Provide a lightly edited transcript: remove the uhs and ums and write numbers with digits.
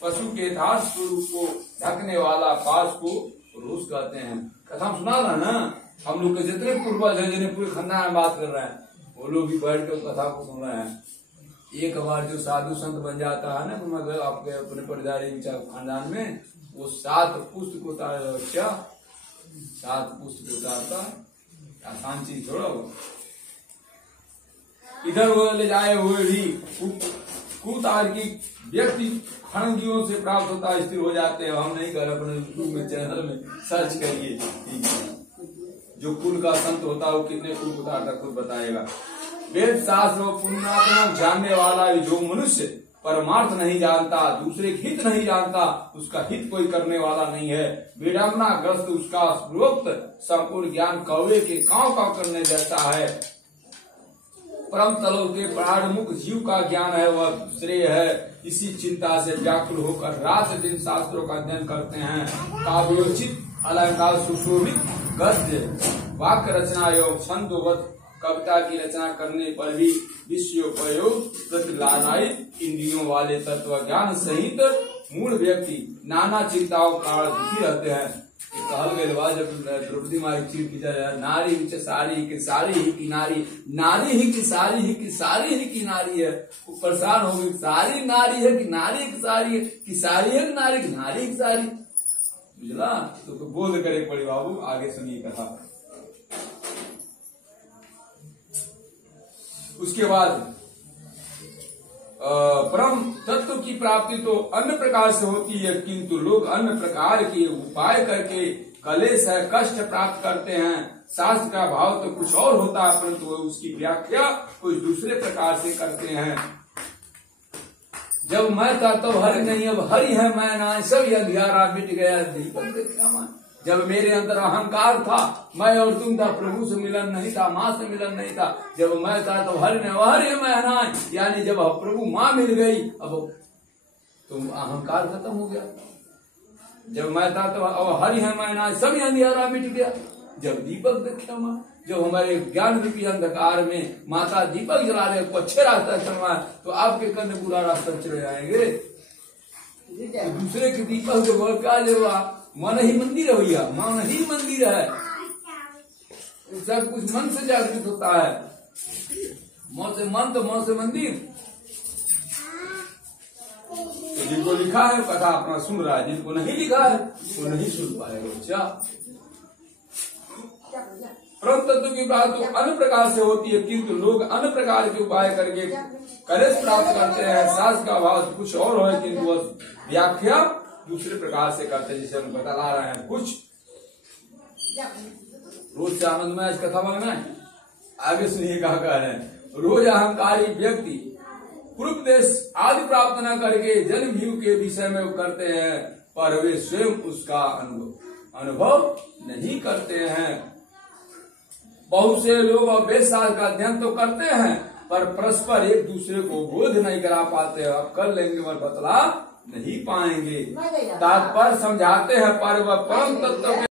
पशु के यथार्थ स्वरूप को ढकने वाला पास को रोष कहते हैं। कथा सुना रहा ना, हम लोग के जितने पूर्वज हैं जिन्हें पूरे खानदान में बात कर रहे हैं, वो लोग भी बैठ कर कथा को सुन रहे हैं। एक बार जो साधु संत बन जाता है ना, तो मतलब आपके अपने परिवार खानदान में, वो 7 पुष्ट को उतारता, 7 पुष्ट को उतारता, आसान चीज थोड़ा वो। इधर वो ले जाए हुए भी कुतार्किक व्यक्ति खंडगियों से प्राप्त होता है, स्थिर हो जाते हैं। हम नहीं कर अपने यूट्यूब में चैनल में सर्च करिए, जो कुल का संत होता है वो कितने कुल उतारता खुद बताएगा। वेद शास्त्र और पुण्यात्मक जानने वाला जो मनुष्य परमार्थ नहीं जानता, दूसरे के हित नहीं जानता, उसका हित कोई करने वाला नहीं है। विडम्बना ग्रस्त उसका पूर्वोक्त संपूर्ण ज्ञान कौवे के कांव कांव करने जैसा है। परम तलों के प्राणमुख जीव का ज्ञान है वह श्रेय है। इसी चिंता से व्याकुल होकर रात दिन शास्त्रों का अध्ययन करते हैं। काव्योचित अलंकार सुशोभित गद्य वाक्य रचना एवं छंदोवत कविता की रचना करने पर भी विषयोपयोग प्रतिलादायित इंद्रियों वाले तत्व ज्ञान सहित मूल व्यक्ति नाना चिंताओं कारण दुखी रहते हैं। कहल गए बाद जब द्रौपदी माँ चीर की जाए, नारी ही सारी की सारी ही की नारी, नारी ही की सारी ही की सारी ही की नारी है। वो परेशान हो गई, सारी नारी है कि नारी की सारी है, कि सारी है कि नारी की नारी की सारी, बुझला? तो बोध करे पड़ी बाबू, आगे सुनिए कथा। उसके बाद परम तत्व की प्राप्ति तो अन्य प्रकार से होती है, किंतु लोग अन्य प्रकार के उपाय करके कलेश है कष्ट प्राप्त करते हैं। शास्त्र का भाव तो कुछ और होता है, परंतु उसकी व्याख्या कुछ दूसरे प्रकार से करते हैं। जब मैं था तब तो हरि नहीं, अब हरि है मैं ना, सब अंधियारा मिट गया दीपक देखा। जब मेरे अंदर अहंकार था, मैं और तुम था, प्रभु से मिलन नहीं था, माँ से मिलन नहीं था। जब मैं था तो हरि ने, हरि मैं ना, यानी जब प्रभु माँ मिल गई, अब तुम अहंकार खत्म हो गया। जब मैं था तो अब हरि है मैं ना, सभी अंधियारा मिट गया। जब दीपक देखा माँ, जब हमारे ज्ञान रूपी अंधकार में माता दीपक जला रहे को अच्छे रास्ता चलना है, तो आपके कंधे बुरा रास्ता चले जाएंगे। तो दूसरे के दीपक जो बोल क्या लेवा, मन ही मंदिर है भैया, मन ही मंदिर है। सब कुछ मन से जागृत होता है, मन से मन तो मन से मंदिर। तो जिनको लिखा है कथा अपना सुन रहा है, जिनको नहीं लिखा है वो नहीं सुन पाएगा। अच्छा, परम तत्व की बात तो अन्य प्रकार से होती है, किंतु लोग अन्य प्रकार के उपाय करके कलेश प्राप्त करते हैं। शास्त्र का भाव कुछ और हो, किंतु वह व्याख्या दूसरे प्रकार से करते हैं, जिसे हम बता रहे हैं। कुछ रोज से आनंद में आज कथा मांगना है, आगे सुनिए कहा कह रहे हैं। रोज अहंकारी व्यक्ति पूर्वोपदेश आदि प्राप्त न करके जन जीव के विषय में करते हैं, पर वे स्वयं उसका अनुभव नहीं करते हैं। बहुत से लोग वेद शास्त्र का अध्ययन तो करते हैं, पर परस्पर एक दूसरे को बोध नहीं करा पाते। अब कर लेंगे और बतला नहीं पाएंगे। तात्पर्य समझाते हैं, पर वह परम तत्व